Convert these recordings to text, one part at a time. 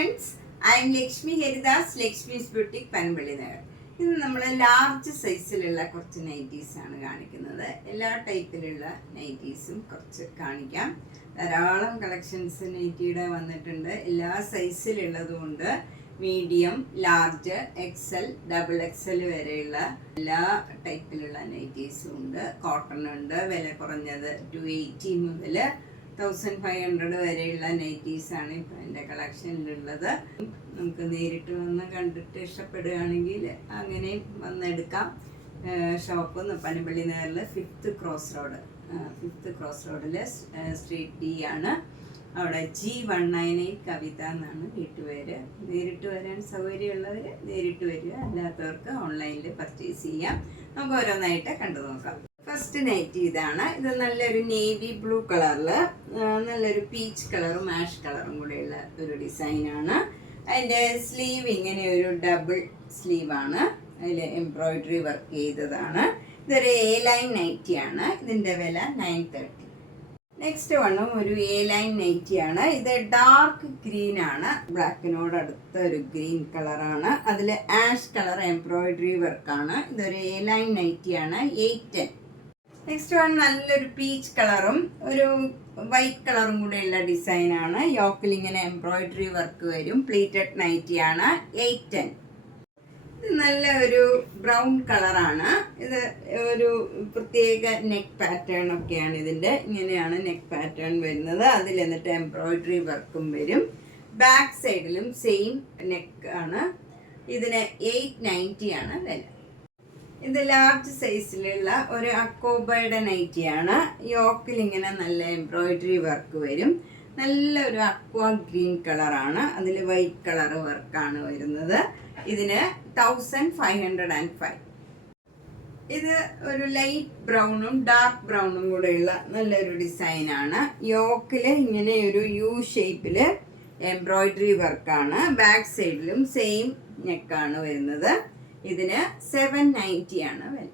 friends, I am Lakshmi Heridas, Lakshmi's Boutique, Panambally Nagar. ഇന്ന് നമ്മൾ large സൈസിലുള്ള കുറച്ച് നൈറ്റീസ് ആണ് കാണിക്കുന്നത്. എല്ലാ ടൈപ്പിലുള്ള നൈറ്റീസും കുറച്ച് കാണിക്കാം. ധാരാളം കളക്ഷൻസ് നൈറ്റിയുടെ വന്നിട്ടുണ്ട്. എല്ലാ സൈസിലുള്ളതുകൊണ്ട് medium, large, XL, double XL വരെയുള്ള എല്ലാ ടൈപ്പിലുള്ള നൈറ്റീസും ഉണ്ട്. കോട്ടൺ ഉണ്ട്. വില കുറഞ്ഞത് 280 മുതൽ 1500 വരെയുള്ള നൈറ്റീസാണ് ഇപ്പോൾ എൻ്റെ കളക്ഷനിലുള്ളത്. നമുക്ക് നേരിട്ട് വന്ന് കണ്ടിട്ട് ഇഷ്ടപ്പെടുകയാണെങ്കിൽ അങ്ങനെ വന്നെടുക്കാം. ഷോപ്പ് പനമ്പള്ളി നഗറിൽ 5th ക്രോസ് റോഡിൽ സ്ട്രീറ്റ് ഡി ആണ്. അവിടെ G198 കവിത എന്നാണ് വീട്ടുപേര്. നേരിട്ട് വരാൻ സൗകര്യമുള്ളവർ നേരിട്ട് വരിക, അല്ലാത്തവർക്ക് ഓൺലൈനിൽ പർച്ചേസ് ചെയ്യാം. നമുക്ക് ഓരോന്നായിട്ട് കണ്ടു നോക്കാം. ഫസ്റ്റ് നൈറ്റി ഇതാണ്. ഇത് നല്ലൊരു നേവി ബ്ലൂ കളറിൽ നല്ലൊരു പീച്ച് കളറും ആഷ് കളറും കൂടെയുള്ള ഒരു ഡിസൈനാണ്. അതിൻ്റെ സ്ലീവ് ഇങ്ങനെ ഒരു ഡബിൾ സ്ലീവാണ്. അതിൽ എംബ്രോയിഡറി വർക്ക് ചെയ്തതാണ്. ഇതൊരു എ ലൈൻ നൈറ്റിയാണ്. ഇതിൻ്റെ വില 930. നെക്സ്റ്റ് വണ്ണും ഒരു എ ലൈൻ നൈറ്റിയാണ്. ഇത് ഡാർക്ക് ഗ്രീൻ ആണ്. ബ്ലാക്കിനോട് അടുത്ത ഒരു ഗ്രീൻ കളറാണ്. അതിൽ ആഷ് കളർ എംബ്രോയിഡറി വർക്കാണ്. ഇതൊരു എ ലൈൻ നൈറ്റിയാണ്. 810. നെക്സ്റ്റ് വൺ നല്ലൊരു പീച്ച് കളറും ഒരു വൈറ്റ് കളറും കൂടെയുള്ള ഡിസൈനാണ്. യോക്കിൽ ഇങ്ങനെ എംബ്രോയിഡറി വർക്ക് വരും. പ്ലീറ്റഡ് നൈറ്റിയാണ്. 810. ഇത് നല്ല ഒരു ബ്രൗൺ കളറാണ്. ഇത് ഒരു പ്രത്യേക നെക്ക് പാറ്റേൺ ഒക്കെയാണ് ഇതിൻ്റെ. ഇങ്ങനെയാണ് നെക്ക് പാറ്റേൺ വരുന്നത്. അതിൽ എന്നിട്ട് എംബ്രോയിഡറി വർക്കും വരും. ബാക്ക് സൈഡിലും സെയിം നെക്ക് ആണ്. ഇതിന് 890 ആണ് വില. ഇത് ലാർജ് സൈസിലുള്ള ഒരു അക്കോബയുടെ നൈറ്റിയാണ്. യോക്കിൽ ഇങ്ങനെ നല്ല എംബ്രോയിഡറി വർക്ക് വരും. നല്ലൊരു അക്വ ഗ്രീൻ കളറാണ്. അതിൽ വൈറ്റ് കളർ വർക്കാണ് വരുന്നത്. ഇതിന് 1505. ഇത് ഒരു ലൈറ്റ് ബ്രൗണും ഡാർക്ക് ബ്രൗണും കൂടെയുള്ള നല്ലൊരു ഡിസൈനാണ്. യോക്കിൽ ഇങ്ങനെ ഒരു യു ഷേപ്പിൽ എംബ്രോയിഡറി വർക്കാണ്. ബാക്ക് സൈഡിലും സെയിം നെക്കാണ് വരുന്നത്. ഇതിന് 790 ആണ് വില.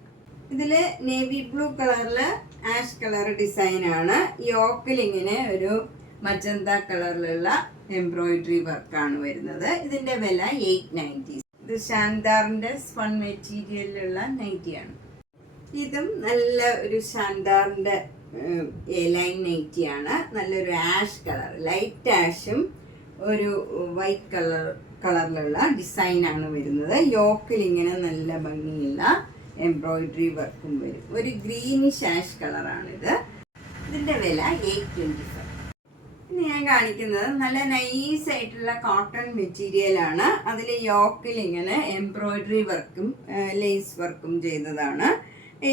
ഇതിൽ നേവി ബ്ലൂ കളറിൽ ആഷ് കളർ ഡിസൈനാണ്. യോക്കിൽ ഇങ്ങനെ ഒരു മജന്ത കളറിലുള്ള എംബ്രോയിഡറി വർക്കാണ് വരുന്നത്. ഇതിൻ്റെ വില 890. ഇത് ഷാൻദാറിൻ്റെ സ്പൺ മെറ്റീരിയലിലുള്ള നൈറ്റിയാണ്. ഇതും നല്ല ഒരു ഷാൻദാറിൻ്റെ എ ലൈൻ നൈറ്റിയാണ്. നല്ലൊരു ആഷ് കളർ, ലൈറ്റ് ആഷും ഒരു വൈറ്റ് കളറിലുള്ള ഡിസൈനാണ് വരുന്നത്. യോക്കിൽ ഇങ്ങനെ നല്ല ഭംഗിയുള്ള എംബ്രോയിഡറി വർക്കും വരും. ഒരു ഗ്രീനിഷ് ആഷ് കളറാണിത്. ഇതിൻ്റെ വില 825. ഇനി ഞാൻ കാണിക്കുന്നത് നല്ല നൈസ് ആയിട്ടുള്ള കോട്ടൺ മെറ്റീരിയലാണ്. അതിൽ യോക്കിൽ ഇങ്ങനെ എംബ്രോയിഡറി വർക്കും ലേസ് വർക്കും ചെയ്തതാണ്.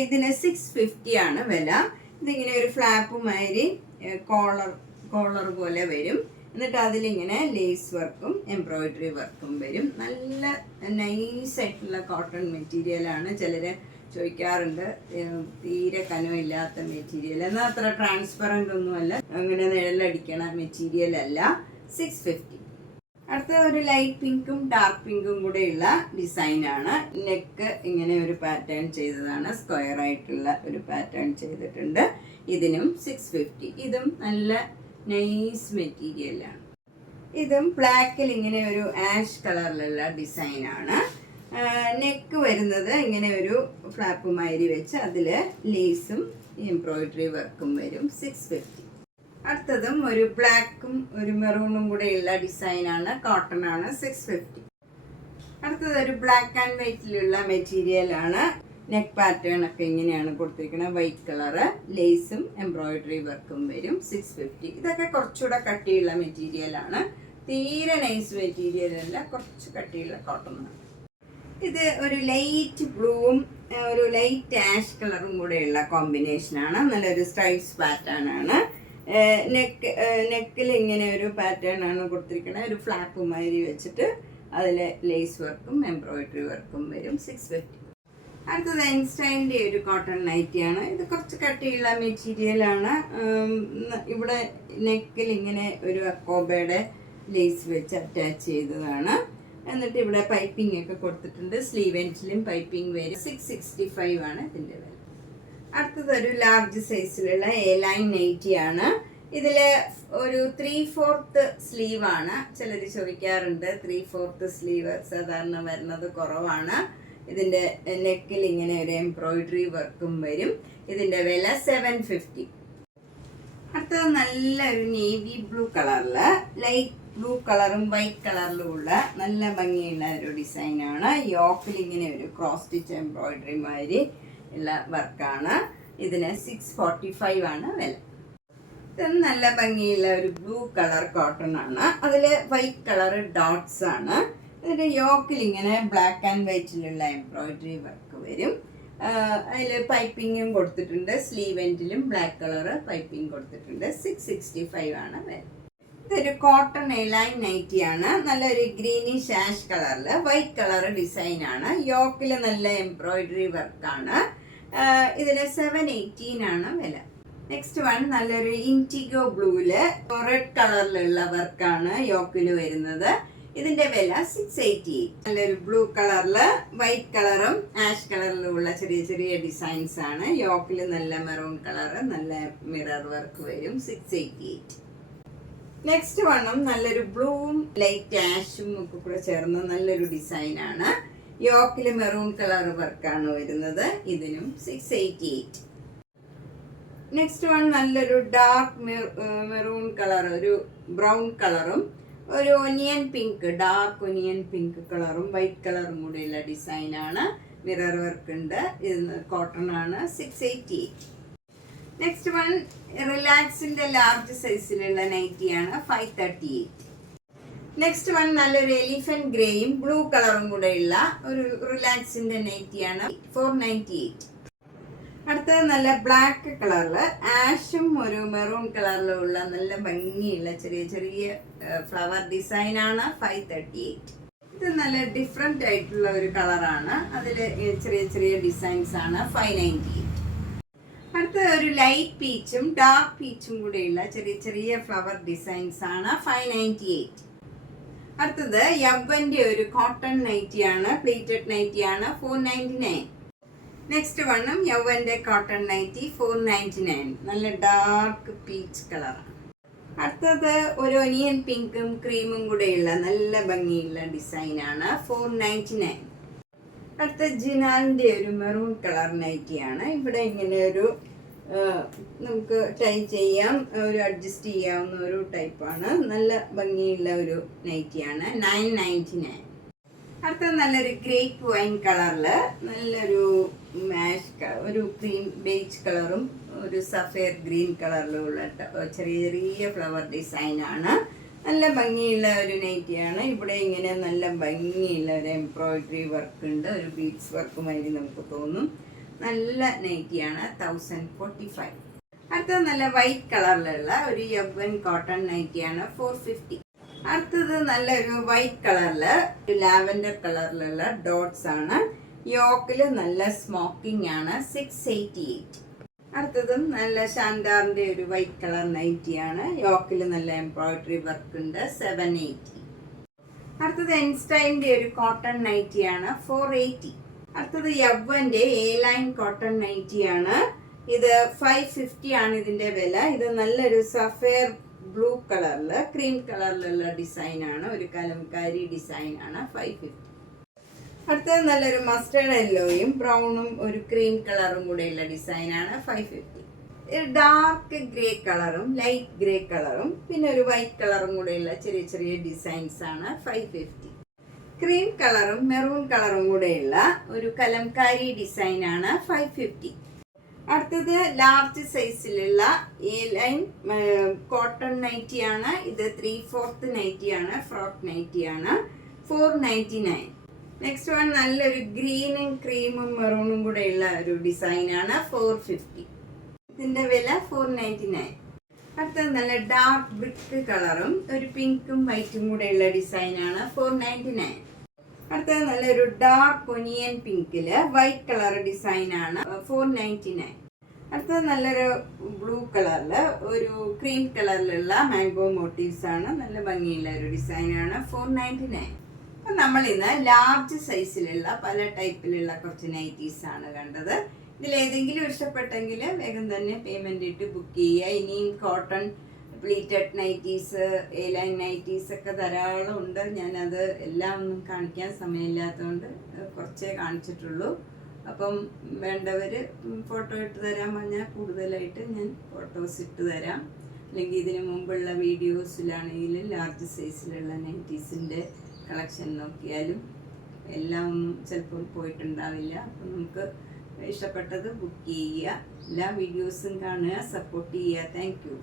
ഇതിന് 650 ആണ് വില. ഇതിങ്ങനെ ഒരു ഫ്ലാപ്പുമാതിരി കോളർ പോലെ വരും. എന്നിട്ട് അതിലിങ്ങനെ ലേസ് വർക്കും എംബ്രോയിഡറി വർക്കും വരും. നല്ല നൈസായിട്ടുള്ള കോട്ടൺ മെറ്റീരിയലാണ്. ചിലർ ചോദിക്കാറുണ്ട് തീരെ കനമില്ലാത്ത മെറ്റീരിയൽ, എന്നാൽ അത്ര ട്രാൻസ്പെറൻ്റ് ഒന്നുമല്ല, അങ്ങനെ നിഴലടിക്കണ മെറ്റീരിയൽ അല്ല. 650. അടുത്ത ഒരു ലൈറ്റ് പിങ്കും ഡാർക്ക് പിങ്കും കൂടെയുള്ള ഡിസൈനാണ്. നെക്ക് ഇങ്ങനെ ഒരു പാറ്റേൺ ചെയ്തതാണ്. സ്ക്വയർ ആയിട്ടുള്ള ഒരു പാറ്റേൺ ചെയ്തിട്ടുണ്ട്. ഇതിനും 650. ഇതും നല്ല നൈസ് മെറ്റീരിയലാണ്. ഇതും ബ്ലാക്കിൽ ഇങ്ങനെ ഒരു ആഷ് കളറിലുള്ള ഡിസൈനാണ്. നെക്ക് വരുന്നത് ഇങ്ങനെ ഒരു ഫ്ലാപ്പുമാതിരി വെച്ച് അതിൽ ലേസും എംബ്രോയിഡറി വർക്കും വരും. 650. അടുത്തതും ഒരു ബ്ലാക്കും ഒരു മെറൂണും കൂടെയുള്ള ഡിസൈനാണ്. കോട്ടൺ ആണ്. 650. അടുത്തത് ഒരു ബ്ലാക്ക് ആൻഡ് വൈറ്റിലുള്ള മെറ്റീരിയലാണ്. നെക്ക് പാറ്റേൺ ഒക്കെ ഇങ്ങനെയാണ് കൊടുത്തിരിക്കുന്നത്. വൈറ്റ് കളറ്, ലേസും എംബ്രോയിഡറി വർക്കും വരും. 650. ഇതൊക്കെ കുറച്ചുകൂടെ കട്ടിയുള്ള മെറ്റീരിയലാണ്. തീരെ നൈസ് മെറ്റീരിയൽ അല്ല, കുറച്ച് കട്ടിയുള്ള കോട്ടൺ ആണ്. ഇത് ഒരു ലൈറ്റ് ബ്ലൂവും ഒരു ലൈറ്റ് ആഷ് കളറും കൂടെയുള്ള കോമ്പിനേഷനാണ്. നല്ലൊരു സ്ട്രൈപ്സ് പാറ്റേൺ ആണ്. നെക്കിൽ ഇങ്ങനെ ഒരു പാറ്റേൺ ആണ് കൊടുത്തിരിക്കുന്നത്. ഒരു ഫ്ലാപ്പുമാതിരി വെച്ചിട്ട് അതിൽ ലേസ് വർക്കും എംബ്രോയിഡറി വർക്കും വരും. 650. അടുത്തത് ഐൻസ്റ്റൈൻ്റെ ഒരു കോട്ടൺ നൈറ്റിയാണ്. ഇത് കുറച്ച് കട്ടിയുള്ള മെറ്റീരിയലാണ്. ഇവിടെ നെക്കിൽ ഇങ്ങനെ ഒരു അക്കോബയുടെ ലേസ് വെച്ച് അറ്റാച്ച് ചെയ്തതാണ്. എന്നിട്ട് ഇവിടെ പൈപ്പിംഗ് ഒക്കെ കൊടുത്തിട്ടുണ്ട്. സ്ലീവ് എൻഡിലും പൈപ്പിംഗ് വരും. 665 ആണ് ഇതിൻ്റെ വില. അടുത്തത് ഒരു ലാർജ് സൈസിലുള്ള എ ലൈൻ നൈറ്റിയാണ്. ഇതിൽ ഒരു 3/4 സ്ലീവാണ്. ചിലർ ചോദിക്കാറുണ്ട് 3/4 സ്ലീവ് സാധാരണ വരുന്നത് കുറവാണ്. ഇതിൻ്റെ നെക്കിൽ ഇങ്ങനെ ഒരു എംബ്രോയിഡറി വർക്കും വരും. ഇതിൻ്റെ വില 750. അടുത്തത് നല്ലൊരു നേവി ബ്ലൂ കളറിൽ ലൈറ്റ് ബ്ലൂ കളറും വൈറ്റ് കളറിലും ഉള്ള നല്ല ഭംഗിയുള്ള ഒരു ഡിസൈനാണ്. യോക്കിൽ ഇങ്ങനെ ഒരു ക്രോസ് സ്റ്റിച്ച് എംബ്രോയിഡറി മാതിരി ഉള്ള വർക്കാണ്. ഇതിന് 645 ആണ് വില. ഇത് നല്ല ഭംഗിയുള്ള ഒരു ബ്ലൂ കളർ കോട്ടൺ ആണ്. അതിൽ വൈറ്റ് കളർ ഡോട്ട്സ് ആണ്. ഇതിൻ്റെ യോക്കിൽ ഇങ്ങനെ ബ്ലാക്ക് ആൻഡ് വൈറ്റിലുള്ള എംബ്രോയിഡറി വർക്ക് വരും. അതിൽ പൈപ്പിങ്ങും കൊടുത്തിട്ടുണ്ട്. സ്ലീവ് എൻഡിലും ബ്ലാക്ക് കളർ പൈപ്പിംഗ് കൊടുത്തിട്ടുണ്ട്. 665 ആണ് വില. ഇതൊരു കോട്ടൺ എലൈൻ നൈറ്റിയാണ്. നല്ലൊരു ഗ്രീനിഷ് ആഷ് കളറിൽ വൈറ്റ് കളർ ഡിസൈനാണ്. യോക്കിൽ നല്ല എംബ്രോയിഡറി വർക്കാണ്. ഇതിന് 718 ആണ് വില. നെക്സ്റ്റ് വൺ നല്ലൊരു ഇൻറ്റിഗോ ബ്ലൂവില് റെഡ് കളറിലുള്ള വർക്കാണ് യോക്കിൽ വരുന്നത്. ഇതിന്റെ വില 688. നല്ലൊരു ബ്ലൂ കളറില് വൈറ്റ് കളറും ആഷ് കളറിലും ഉള്ള ചെറിയ ചെറിയ ഡിസൈൻസ് ആണ്. യോക്കിൽ നല്ല മെറൂൺ കളറ് നല്ല മിറർ വർക്ക് വരും. 688. നെക്സ്റ്റ് വണ്ണും നല്ലൊരു ബ്ലൂവും ലൈറ്റ് ആഷും ഒക്കെ കൂടെ ചേർന്ന നല്ലൊരു ഡിസൈൻ ആണ്. യോക്കിൽ മെറൂൺ കളർ വർക്കാണ് വരുന്നത്. ഇതിനും 688. നെക്സ്റ്റ് വൺ നല്ലൊരു ഡാർക്ക് മെറൂൺ കളർ, ഒരു ബ്രൗൺ കളറും ഒരു onion pink, dark onion pink കളറും വൈറ്റ് കളറും കൂടെയുള്ള ഡിസൈനാണ്. മിറർ വർക്ക് ഉണ്ട്. ഇത് കോട്ടൺ ആണ്. 688. നെക്സ്റ്റ് വൺ റിലാക്സിന്റെ ലാർജ് സൈസിലുള്ള നൈറ്റിയാണ്. 538. നെക്സ്റ്റ് വൺ നല്ലൊരു എലിഫന്റ് ഗ്രേയും ബ്ലൂ കളറും കൂടെയുള്ള ഒരു റിലാക്സിന്റെ നൈറ്റിയാണ്. 498. അടുത്തത് നല്ല ബ്ലാക്ക് കളറില് ആഷും ഒരു മെറൂൺ കളറിലും ഉള്ള നല്ല ഭംഗിയുള്ള ചെറിയ ചെറിയ ഫ്ലവർ ഡിസൈനാണ്. 538. ഇത് നല്ല ഡിഫറെന്റ് ആയിട്ടുള്ള ഒരു കളറാണ്. അതിൽ ചെറിയ ചെറിയ ഡിസൈൻസ് ആണ്. 598. അടുത്തത് ഒരു ലൈറ്റ് പീച്ചും ഡാർക്ക് പീച്ചും കൂടെയുള്ള ചെറിയ ചെറിയ ഫ്ലവർ ഡിസൈൻസ് ആണ്. 598. അടുത്തത് യവ്വന്റെ ഒരു കോട്ടൺ നൈറ്റിയാണ്. പ്ലീറ്റഡ് നൈറ്റിയാണ്. 499. നെക്സ്റ്റ് വണ്ണും യവ്വന്റെ കോട്ടൺ നൈറ്റി. 499. നല്ല ഡാർക്ക് പീച്ച് കളറാണ്. അടുത്തത് ഒരു ഒനിയൻ പിങ്കും ക്രീമും കൂടെയുള്ള നല്ല ഭംഗിയുള്ള ഡിസൈനാണ്. 499. അടുത്ത ജിനാലിന്റെ ഒരു മെറൂൺ കളർ നൈറ്റിയാണ്. ഇവിടെ ഇങ്ങനെ ഒരു നമുക്ക് ടൈ ചെയ്യാം, ഒരു അഡ്ജസ്റ്റ് ചെയ്യാവുന്ന ഒരു ടൈപ്പാണ്. നല്ല ഭംഗിയുള്ള ഒരു നൈറ്റിയാണ്. 999. അടുത്തത് നല്ലൊരു ഗ്രേപ്പ് വൈൻ കളറില് നല്ലൊരു ഒരു ക്രീം ബേജ് കളറും ഒരു സഫേർ ഗ്രീൻ കളറിലും ഉള്ള ചെറിയ ചെറിയ ഫ്ലവർ ഡിസൈനാണ്. നല്ല ഭംഗിയുള്ള ഒരു നൈറ്റിയാണ്. ഇവിടെ ഇങ്ങനെ നല്ല ഭംഗിയുള്ള ഒരു എംബ്രോയിഡറി വർക്ക് ഉണ്ട്. ഒരു ബീഡ്സ് വർക്കുമാതിരി നമുക്ക് തോന്നും. നല്ല നൈറ്റിയാണ്. 1045. അടുത്തത് നല്ല വൈറ്റ് കളറിലുള്ള ഒരു യവ്വൻ കോട്ടൺ നൈറ്റിയാണ്. 450. അടുത്തത് നല്ലൊരു വൈറ്റ് കളറില് ലാവൻഡർ കളറിലുള്ള ഡോട്ട്സ് ആണ്. യോക്കില് നല്ല സ്മോക്കിംഗ് ആണ്. 688. അടുത്തതും നല്ല ഷാൻഡാറിന്റെ ഒരു വൈറ്റ് കളർ നൈറ്റിയാണ്. യോക്കിൽ നല്ല എംബ്രോയിഡറി വർക്ക് ഉണ്ട്. 780. അടുത്തത് എൻസ്റ്റൈലിന്റെ ഒരു കോട്ടൺ നൈറ്റിയാണ്. 480. അടുത്തത് യവ്വന്റെ എ ലൈൻ കോട്ടൺ നൈറ്റിയാണ്. ഇത് 550 ആണ് ഇതിന്റെ വില. ഇത് നല്ലൊരു സഫേർ ബ്ലൂ കളറില് ക്രീം കളറിലുള്ള ഡിസൈനാണ്. ഒരു കലംകാരി ഡിസൈനാണ്. 550. അടുത്തത് നല്ലൊരു മസ്റ്റേർഡ് യെല്ലോയും ബ്രൗണും ഒരു ക്രീം കളറും കൂടെയുള്ള ഡിസൈനാണ്. 550. ഡാർക്ക് ഗ്രേ കളറും ലൈറ്റ് ഗ്രേ കളറും പിന്നെ ഒരു വൈറ്റ് കളറും കൂടെയുള്ള ചെറിയ ചെറിയ ഡിസൈൻസ് ആണ്. 550. ക്രീം കളറും മെറൂൺ കളറും കൂടെയുള്ള ഒരു കലംകാരി ഡിസൈനാണ്. 550. അടുത്തത് ലാർജ് സൈസിലുള്ള എ ലൈൻ കോട്ടൺ നൈറ്റിയാണ്. ഇത് 3/4 നൈറ്റിയാണ്. ഫ്രോക്ക് നൈറ്റിയാണ്. 499. നെക്സ്റ്റ് വൺ നല്ലൊരു ഗ്രീനും ക്രീമും മെറൂണും കൂടെയുള്ള ഒരു ഡിസൈനാണ്. 450. ഇതിന്റെ വില 499. അടുത്തത് നല്ല ഡാർക്ക് ബ്രിക്ക് കളറും ഒരു പിങ്കും വൈറ്റും കൂടെയുള്ള ഡിസൈനാണ്. 499. അടുത്തത് നല്ലൊരു ഡാർക്ക് ഒനിയൻ പിങ്കില് വൈറ്റ് കളർ ഡിസൈനാണ്. 499. അടുത്തത് നല്ലൊരു ബ്ലൂ കളറില് ഒരു ക്രീം കളറിലുള്ള മാംഗോ മോട്ടീവ്സ് ആണ്. നല്ല ഭംഗിയുള്ള ഒരു ഡിസൈനാണ്. 499. അപ്പം നമ്മൾ ഇന്ന് ലാർജ് സൈസിലുള്ള പല ടൈപ്പിലുള്ള കുറച്ച് നൈറ്റീസ് ആണ് കണ്ടത്. ഇതിലേതെങ്കിലും ഇഷ്ടപ്പെട്ടെങ്കിൽ വേഗം തന്നെ പേയ്മെന്റ് ഇട്ട് ബുക്ക് ചെയ്യുക. ഇനിയും cotton pleated nighties, A line nighties ഒക്കെ ധാരാളം ഉണ്ട്. ഞാനത് എല്ലാം ഒന്നും കാണിക്കാൻ സമയമില്ലാത്തതുകൊണ്ട് കുറച്ചേ കാണിച്ചിട്ടുള്ളൂ. അപ്പം വേണ്ടവർ ഫോട്ടോ ഇട്ട് തരാൻ പറഞ്ഞാൽ കൂടുതലായിട്ട് ഞാൻ ഫോട്ടോസ് ഇട്ട് തരാം. അല്ലെങ്കിൽ ഇതിന് മുമ്പുള്ള വീഡിയോസിലാണെങ്കിലും ലാർജ് സൈസിലുള്ള നൈറ്റീസിൻ്റെ കളക്ഷൻ നോക്കിയാലും എല്ലാം ഒന്നും ചിലപ്പം പോയിട്ടുണ്ടാവില്ല. അപ്പം നമുക്ക് ഇഷ്ടപ്പെട്ടത് ബുക്ക് ചെയ്യുക. എല്ലാ വീഡിയോസും കാണുക, സപ്പോർട്ട് ചെയ്യുക. Thank you.